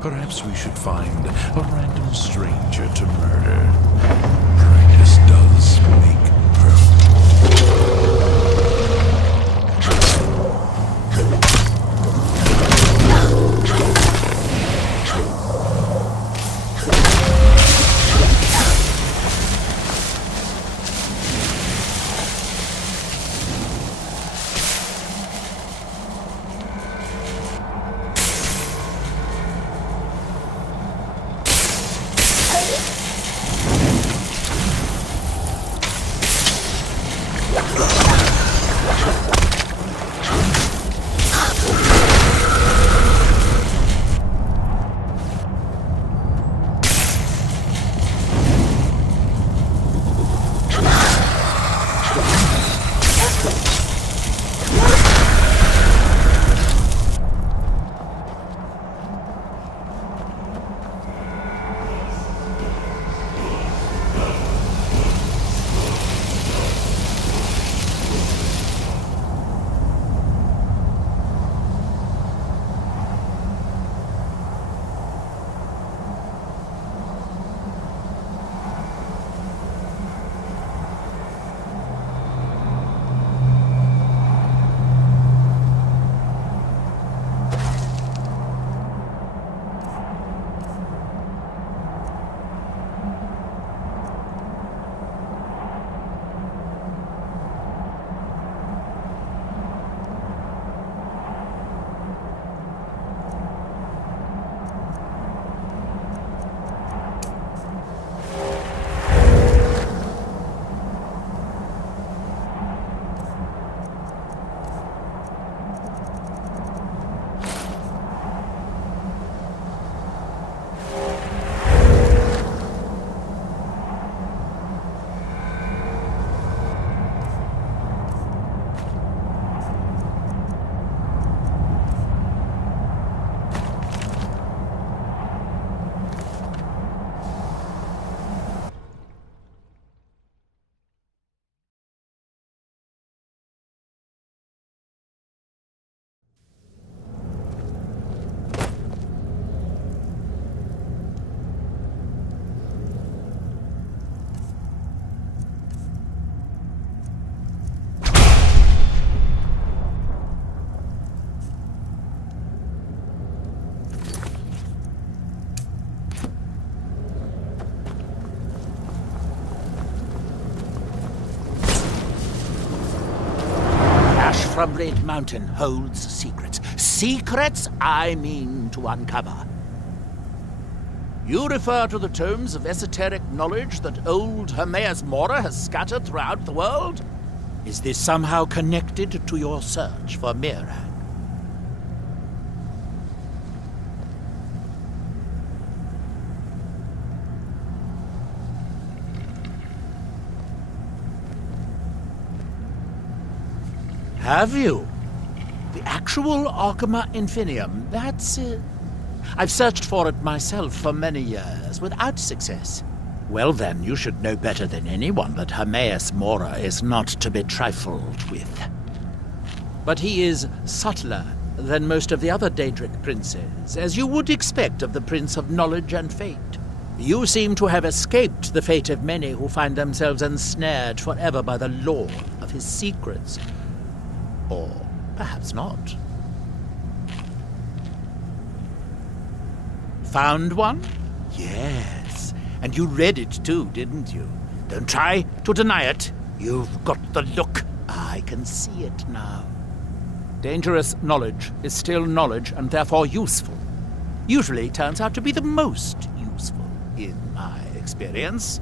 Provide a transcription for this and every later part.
Perhaps we should find a random stranger to murder. Practice does make perfect. From Red Mountain holds secrets. Secrets I mean to uncover. You refer to the tomes of esoteric knowledge that old Hermaeus Mora has scattered throughout the world? Is this somehow connected to your search for Mirag? Have you? The actual Arcama Infinium, that's it. I've searched for it myself for many years, without success. Well then, you should know better than anyone that Hermaeus Mora is not to be trifled with. But he is subtler than most of the other Daedric princes, as you would expect of the Prince of Knowledge and Fate. You seem to have escaped the fate of many who find themselves ensnared forever by the lore of his secrets. Or perhaps not. Found one? Yes. And you read it too, didn't you? Don't try to deny it. You've got the look. I can see it now. Dangerous knowledge is still knowledge and therefore useful. Usually turns out to be the most useful, in my experience.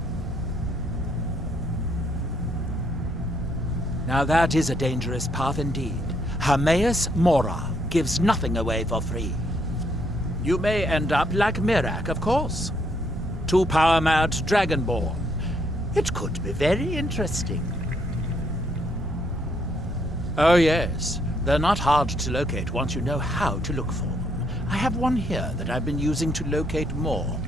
Now that is a dangerous path indeed. Hermaeus Mora gives nothing away for free. You may end up like Mirag, of course. Too power-mad dragonborn. It could be very interesting. Oh yes, they're not hard to locate once you know how to look for them. I have one here that I've been using to locate more.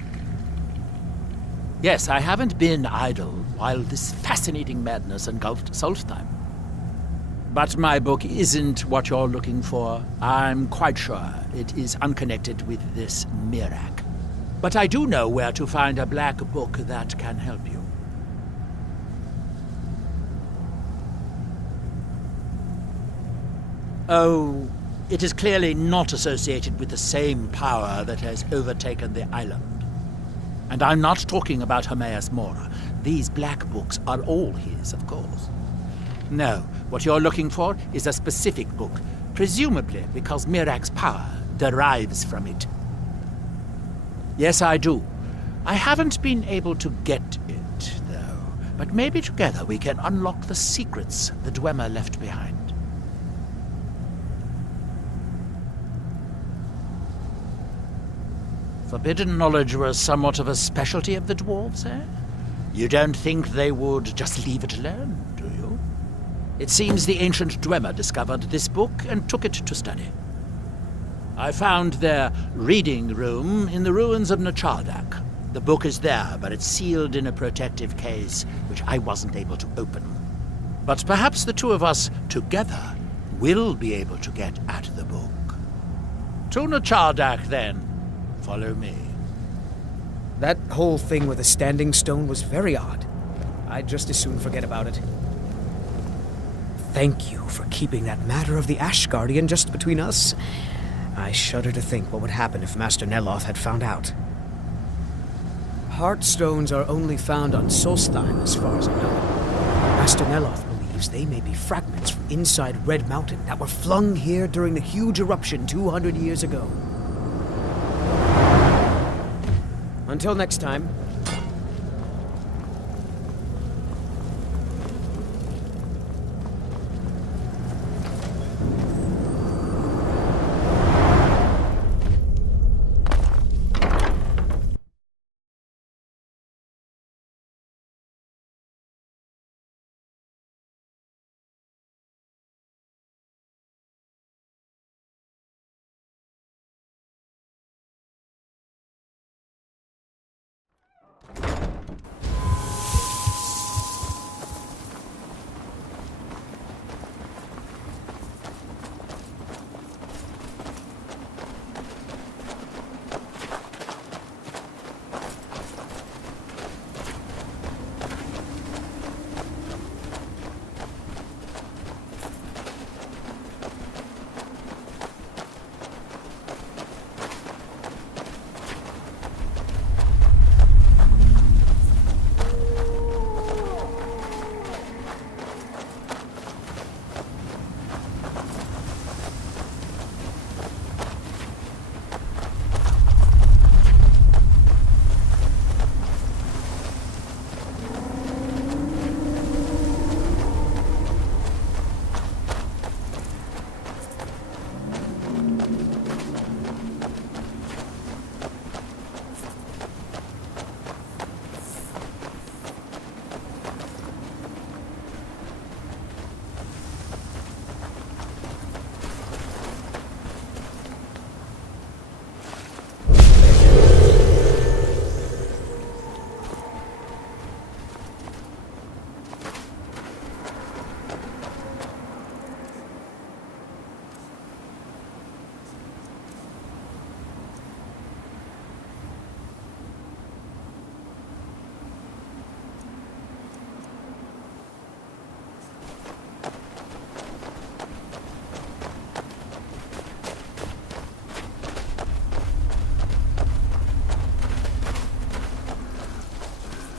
Yes, I haven't been idle while this fascinating madness engulfed Solstheim. But my book isn't what you're looking for. I'm quite sure it is unconnected with this Mirak. But I do know where to find a black book that can help you. Oh, it is clearly not associated with the same power that has overtaken the island. And I'm not talking about Hermaeus Mora. These black books are all his, of course. No, what you're looking for is a specific book, presumably because Mirak's power derives from it. Yes, I do. I haven't been able to get it, though. But maybe together we can unlock the secrets the Dwemer left behind. Forbidden knowledge was somewhat of a specialty of the dwarves, eh? You don't think they would just leave it alone, do you? It seems the ancient Dwemer discovered this book and took it to study. I found their reading room in the ruins of Nachaldak. The book is there, but it's sealed in a protective case, which I wasn't able to open. But perhaps the two of us, together, will be able to get at the book. To Nachaldak, then. Follow me. That whole thing with the standing stone was very odd. I'd just as soon forget about it. Thank you for keeping that matter of the Ash Guardian just between us. I shudder to think what would happen if Master Neloth had found out. Heartstones are only found on Solstheim, as far as I know. Master Neloth believes they may be fragments from inside Red Mountain that were flung here during the huge eruption 200 years ago. Until next time.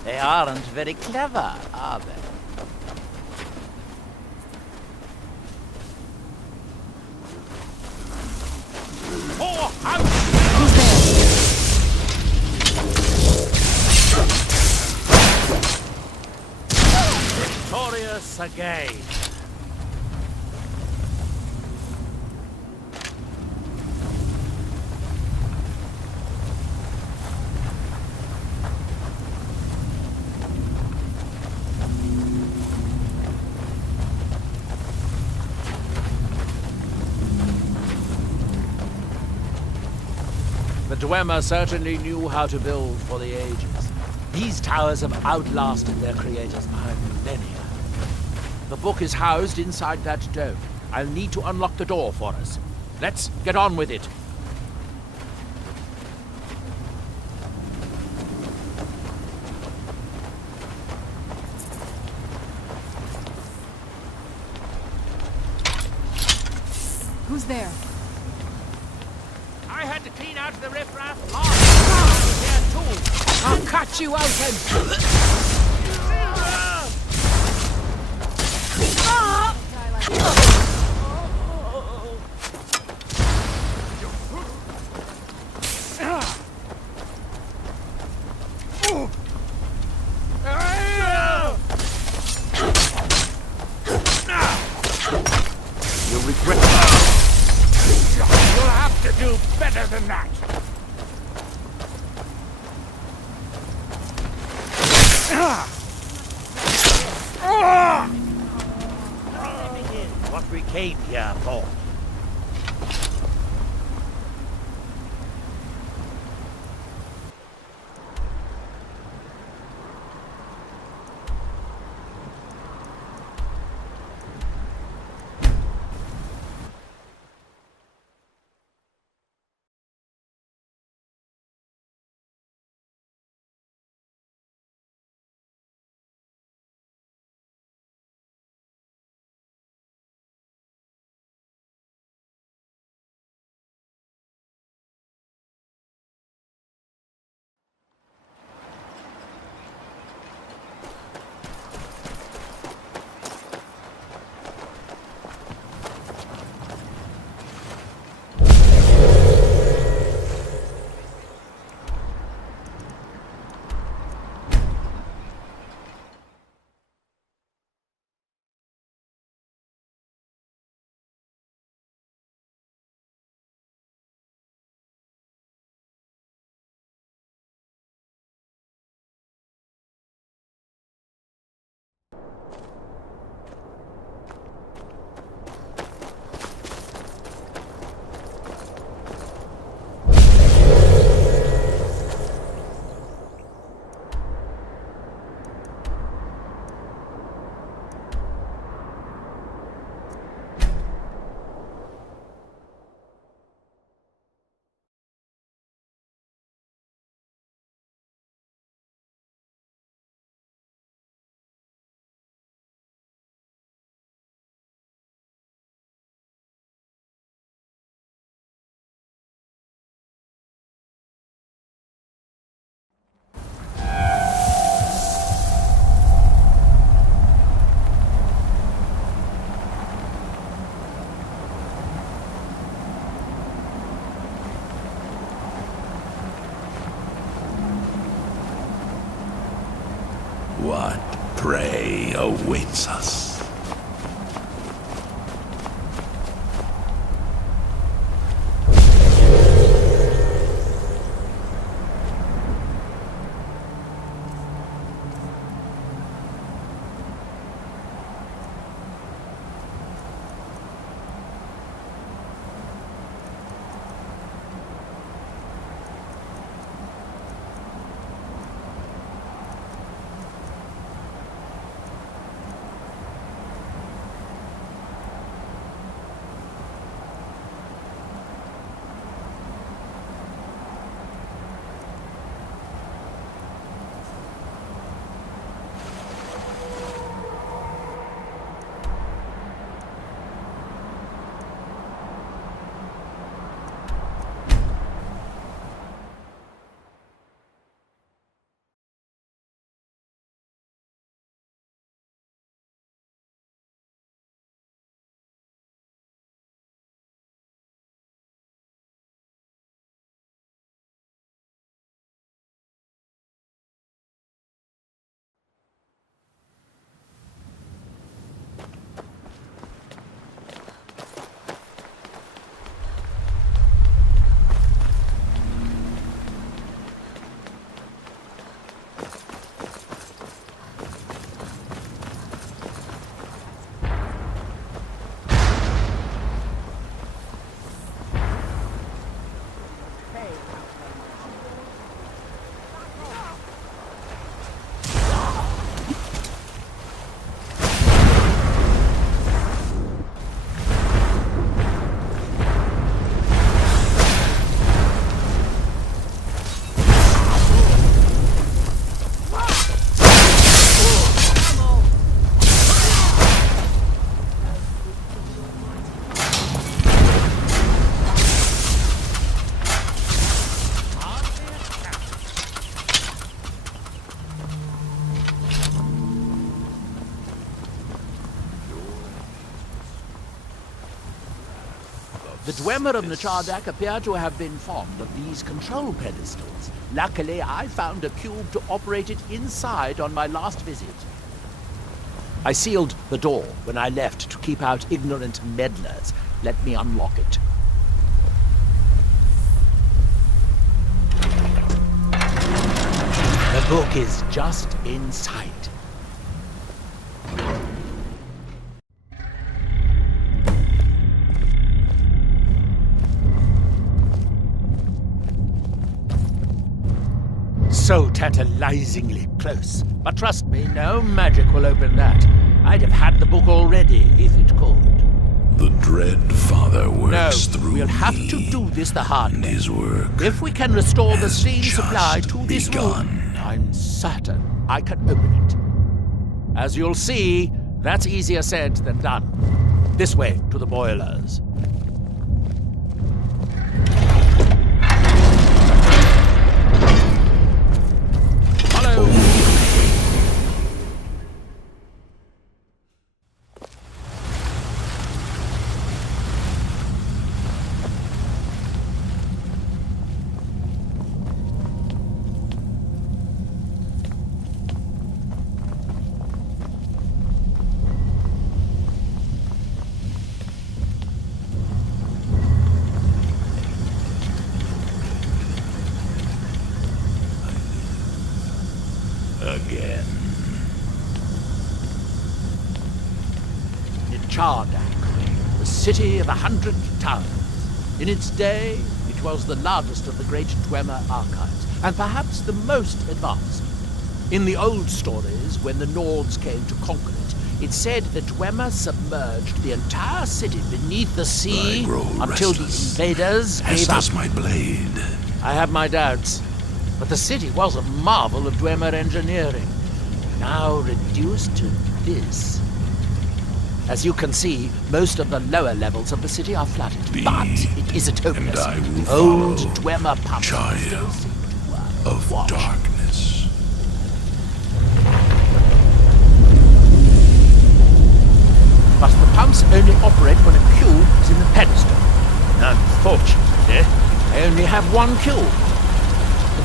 They aren't very clever, are they? Oh, out! Victorious again. The Dwemer certainly knew how to build for the ages. These towers have outlasted their creators by millennia. The book is housed inside that dome. I'll need to unlock the door for us. Let's get on with it. Who's there? I had to clean out the riffraff last here too. I'll cut you out and... You'll regret it. You'll have to do better than that. What we came here for. What prey awaits us? The Dwemer of Nachardak appear to have been fond of these control pedestals. Luckily, I found a cube to operate it inside on my last visit. I sealed the door when I left to keep out ignorant meddlers. Let me unlock it. The book is just inside. So tantalizingly close. But trust me, no magic will open that. I'd have had the book already if it could. The Dread Father works through we'll have me, to do this the hard and way. his work If we can restore the steam just supply to this begun. room, I'm certain I can open it. As you'll see, that's easier said than done. This way to the boilers. Follow! again. Nachardak, the city of 100 towns. In its day, it was the largest of the great Dwemer archives, and perhaps the most advanced. In the old stories, when the Nords came to conquer it, it said that Dwemer submerged the entire city beneath the sea I grow until restless, the invaders as gave up. does my blade. I have my doubts, but the city was a marvel of Dwemer engineering, now reduced to this. As you can see, most of the lower levels of the city are flooded, Be, but it isn't hopeless. and I will Old follow, Dwemer pumps child still seem to work. of Watch. darkness. But the pumps only operate when a cube is in the pedestal. Unfortunately, I only have one cube.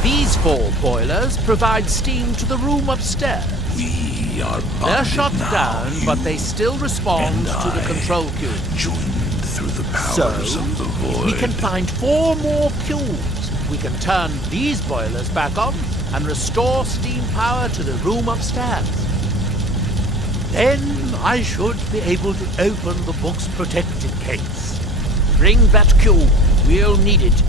These 4 boilers provide steam to the room upstairs. We are They're bonded shut now, down, but they still respond and to the I, control cube. joined through the So, powers of the void. we can find 4 more cubes. We can turn these boilers back on and restore steam power to the room upstairs. Then I should be able to open the book's protected case. Bring that cube. We'll need it.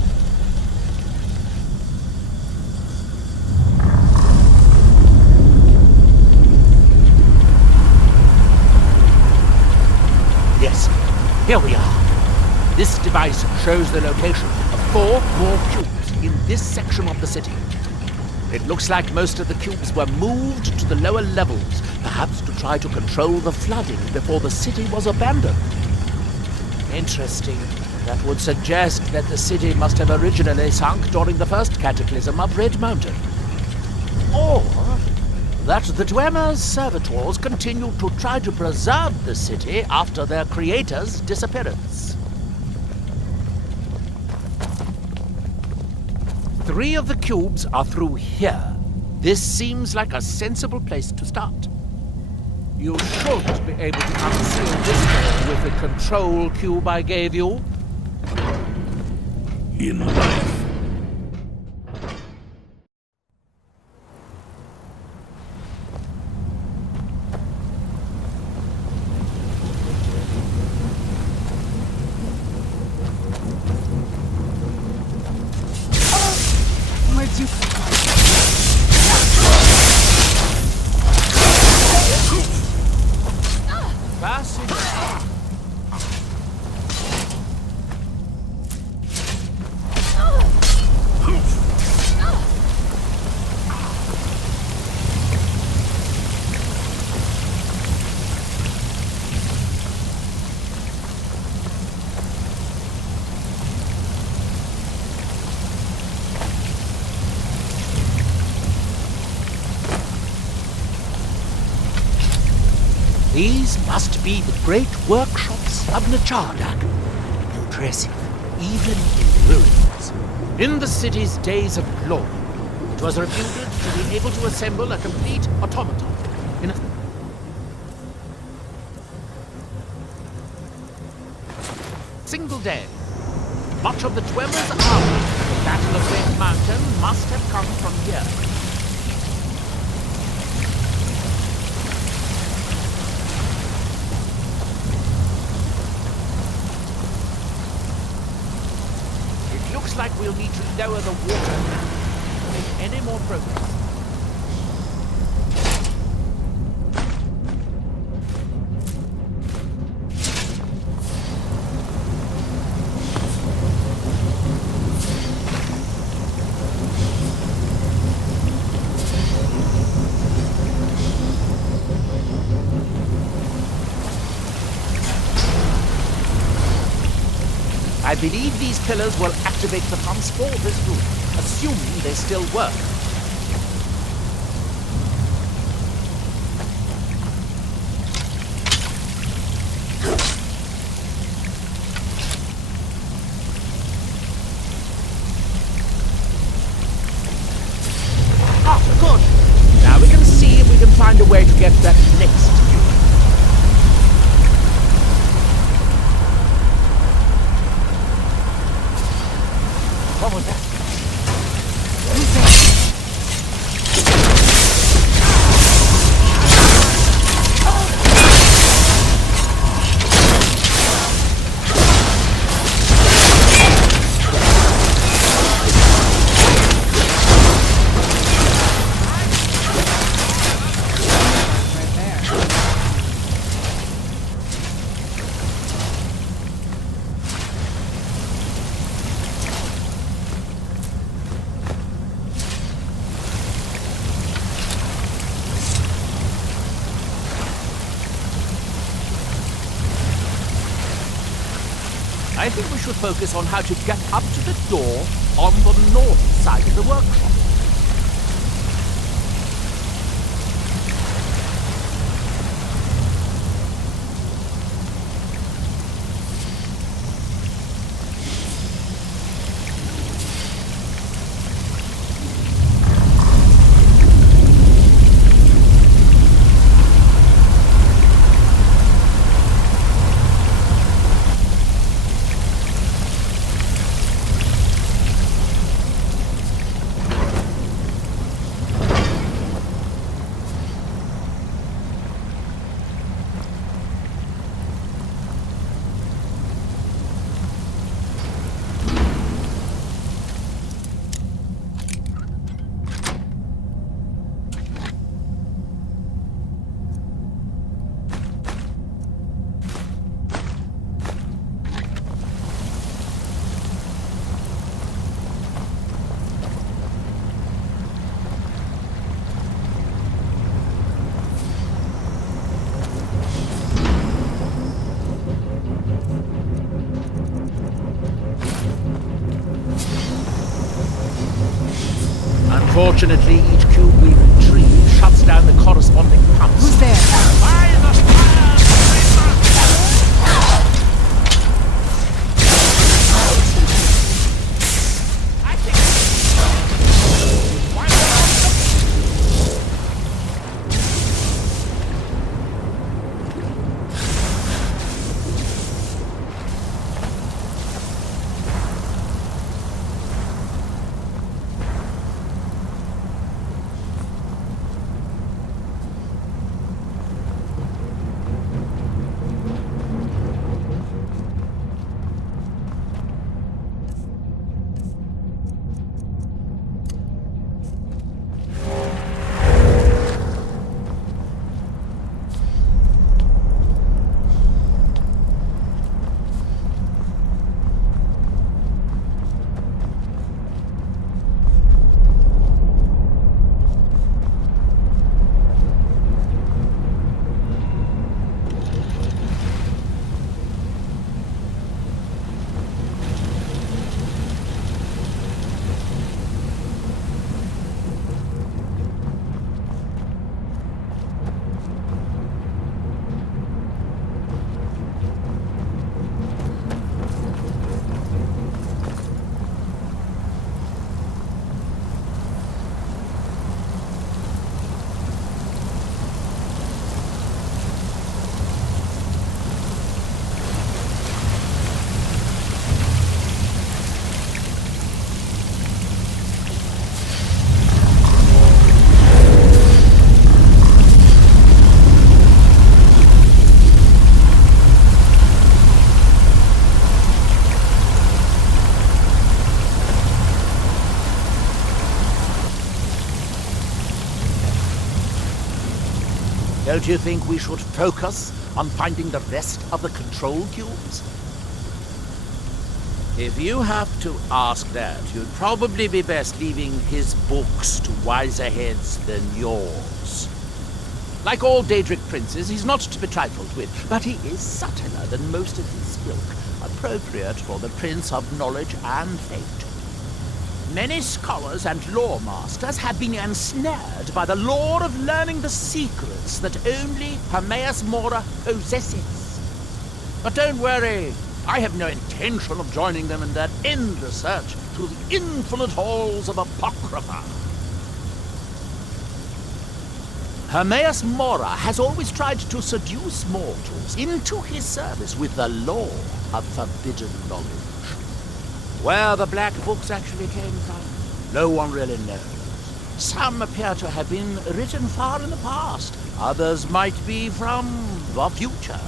Yes, here we are. This device shows the location of 4 more cubes in this section of the city. It looks like most of the cubes were moved to the lower levels, perhaps to try to control the flooding before the city was abandoned. Interesting. That would suggest that the city must have originally sunk during the first cataclysm of Red Mountain. Or that the Dwemer's servitors continued to try to preserve the city after their creator's disappearance. 3 of the cubes are through here. This seems like a sensible place to start. You should be able to unseal this door with the control cube I gave you. In life, Where'd you come from? Fascinating. These must be the great workshops of Nachardak. Impressive. even in ruins. In the city's days of glory, it was reputed to be able to assemble a complete automaton in a single day. Much of the dwellers' army, the Battle of Red Mountain, must have come from here. It looks like we'll need to lower the water to make any more progress. I believe these pillars will activate the transporter's room, assuming they still work. Ah, good! Now we can see if we can find a way to get that next unit. What was that? Who's there? Right there. I think we should focus on how to get up to the door on the north side of the workshop. Unfortunately, each cube we retrieve shuts down the corresponding pumps. Who's there? By the fire! I think... Why Don't you think we should focus on finding the rest of the control cubes? If you have to ask that, you'd probably be best leaving his books to wiser heads than yours. Like all Daedric princes, he's not to be trifled with, but he is subtler than most of his ilk, appropriate for the Prince of Knowledge and Fate. Many scholars and lore masters have been ensnared by the lure of learning the secrets that only Hermaeus Mora possesses. But don't worry, I have no intention of joining them in their endless search through the infinite halls of Apocrypha. Hermaeus Mora has always tried to seduce mortals into his service with the lore of forbidden knowledge. Where the black books actually came from, no one really knows. Some appear to have been written far in the past, others might be from the future.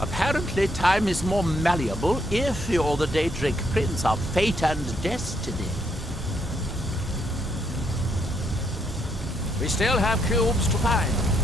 Apparently, time is more malleable if you're the Daedric Prince of Fate and Destiny. We still have cubes to find.